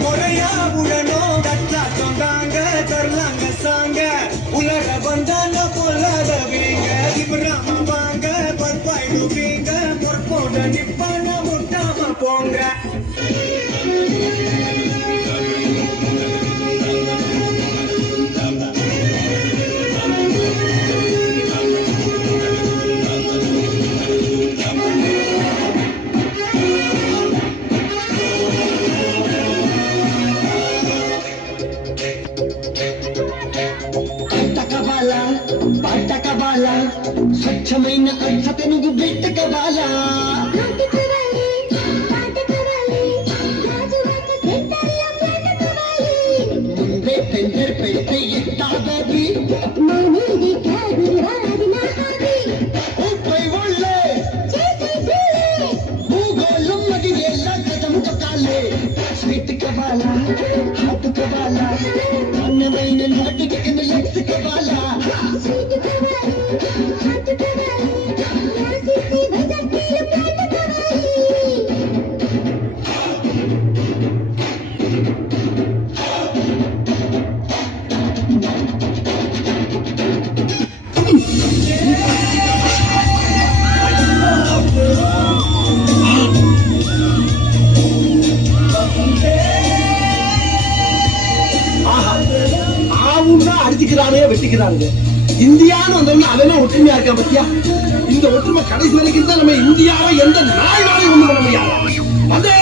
முறையா உடனும் கட்டா சொந்தாங்க தரலாங்க சாங்க உலக வந்தான பொல்லாதவீங்க இப்ராம வாங்க பற்பாயிடுவீங்க பொற்போட நிப்பான முட்டாம போங்க స్వచ్ఛమైన అర్థ తెలుగు బిడ్డ కవాలా ముందే టెండర్ పెడితే ఎట్టాగది భూగోళం అది ఎలా కథం తొక్కాలే స్వీట్ కవాలా హాట్ కవాలా అన్నమైన నాటికి కింద లెగ్స్ కవాలా அடிச்சுக்கிறானே வெட்டிக்கிறானுங்க இந்தியான்னு வந்தோம்னா அவனே ஒற்றுமையா இருக்கான் பத்தியா இந்த ஒற்றுமை கடைசி வரைக்கும் தான் நம்ம இந்தியாவை எந்த நாய் நாளையும் ஒண்ணு பண்ண முடியாது